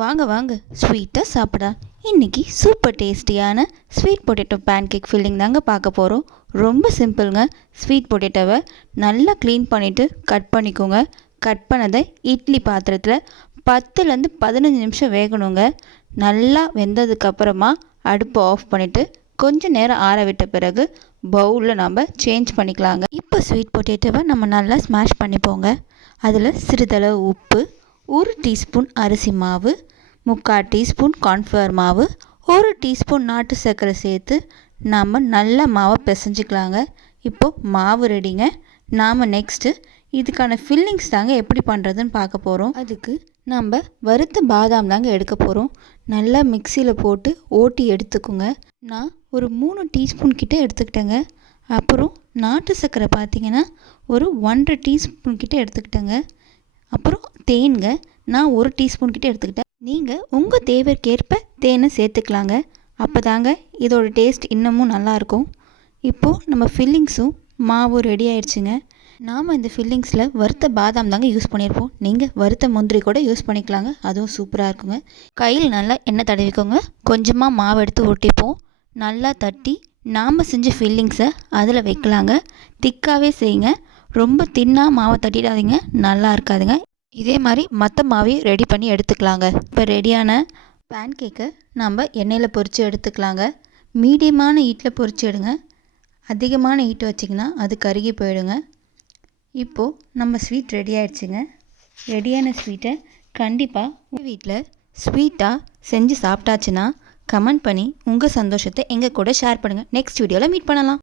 வாங்க வாங்க ஸ்வீட்டாக சாப்பிட. இன்றைக்கி சூப்பர் டேஸ்டியான ஸ்வீட் பொட்டேட்டோ பேன்கேக் ஃபில்லிங் தாங்க பார்க்க போகிறோம். ரொம்ப சிம்பிளுங்க. ஸ்வீட் பொட்டேட்டோவை நல்லா க்ளீன் பண்ணிவிட்டு கட் பண்ணிக்கோங்க. கட் பண்ணதை இட்லி பாத்திரத்தில் 10லேருந்து 15 நிமிஷம் வேகணுங்க. நல்லா வெந்ததுக்கப்புறமா அடுப்பை ஆஃப் பண்ணிவிட்டு கொஞ்சம் நேரம் ஆற விட்ட பிறகு பவுலில் நம்ம சேஞ்ச் பண்ணிக்கலாங்க. இப்போ ஸ்வீட் பொட்டேட்டோவை நம்ம நல்லா ஸ்மாஷ் பண்ணிப்போங்க. அதில் சிறிதளவு உப்பு, 1 டீஸ்பூன் அரிசி மாவு, 3/4 டீஸ்பூன் கார்ன்ஃப்ளவர் மாவு, 1 டீஸ்பூன் நாட்டு சர்க்கரை சேர்த்து நாம் நல்லா மாவை பிசைஞ்சிக்கலாங்க. இப்போது மாவு ரெடிங்க. நாம் நெக்ஸ்ட்டு இதுக்கான ஃபில்லிங்ஸ் தாங்க எப்படி பண்ணுறதுன்னு பார்க்க போகிறோம். அதுக்கு நம்ம வறுத்த பாதாம் தாங்க எடுக்க போகிறோம். நல்லா மிக்சியில் போட்டு ஓட்டி எடுத்துக்கோங்க. நான் ஒரு 3 டீஸ்பூன் கிட்டே எடுத்துக்கிட்டேங்க. அப்புறம் நாட்டு சர்க்கரை பார்த்திங்கன்னா ஒரு 1.5 டீஸ்பூன் கிட்டே எடுத்துக்கிட்டேங்க. அப்புறம் தேன்ங்க, நான் 1 டீஸ்பூன் கிட்டே எடுத்துக்கிட்டேன். நீங்கள் உங்கள் தேவைக்கேற்ப தேனை சேர்த்துக்கலாங்க. அப்போ தாங்க இதோட டேஸ்ட் இன்னமும் நல்லாயிருக்கும். இப்போது நம்ம ஃபில்லிங்ஸும் மாவும் ரெடி ஆயிடுச்சுங்க. நாம் இந்த ஃபில்லிங்ஸில் வறுத்த பாதாம் தாங்க யூஸ் பண்ணியிருப்போம். நீங்கள் வறுத்த முந்திரி கூட யூஸ் பண்ணிக்கலாங்க, அதுவும் சூப்பராக இருக்குங்க. கையில் நல்லா எண்ணெய் தடவிக்கோங்க. கொஞ்சமாக மாவு எடுத்து ஒட்டிப்போம். நல்லா தட்டி நாம் செஞ்ச ஃபில்லிங்ஸை அதில் வைக்கலாங்க. திக்காகவே செய்யுங்க. ரொம்ப தின்னாக மாவை தட்டிடாதீங்க, நல்லா இருக்காதுங்க. இதே மாதிரி மற்ற மாவையும் ரெடி பண்ணி எடுத்துக்கலாங்க. இப்போ ரெடியான பேன்கேக்கை நம்ம எண்ணெயில் பொரித்து எடுத்துக்கலாங்க. மீடியமான ஹீட்டில் பொரித்து எடுங்க. அதிகமான ஹீட்டு வச்சிங்கன்னா அது கருகி போயிடுங்க. இப்போது நம்ம ஸ்வீட் ரெடி ஆகிடுச்சுங்க. ரெடியான ஸ்வீட்டை கண்டிப்பாக உங்கள் வீட்டில் ஸ்வீட்டாக செஞ்சு சாப்பிட்டாச்சுன்னா கமெண்ட் பண்ணி உங்கள் சந்தோஷத்தை எங்கள் கூட ஷேர் பண்ணுங்கள். நெக்ஸ்ட் வீடியோவில் மீட் பண்ணலாம்.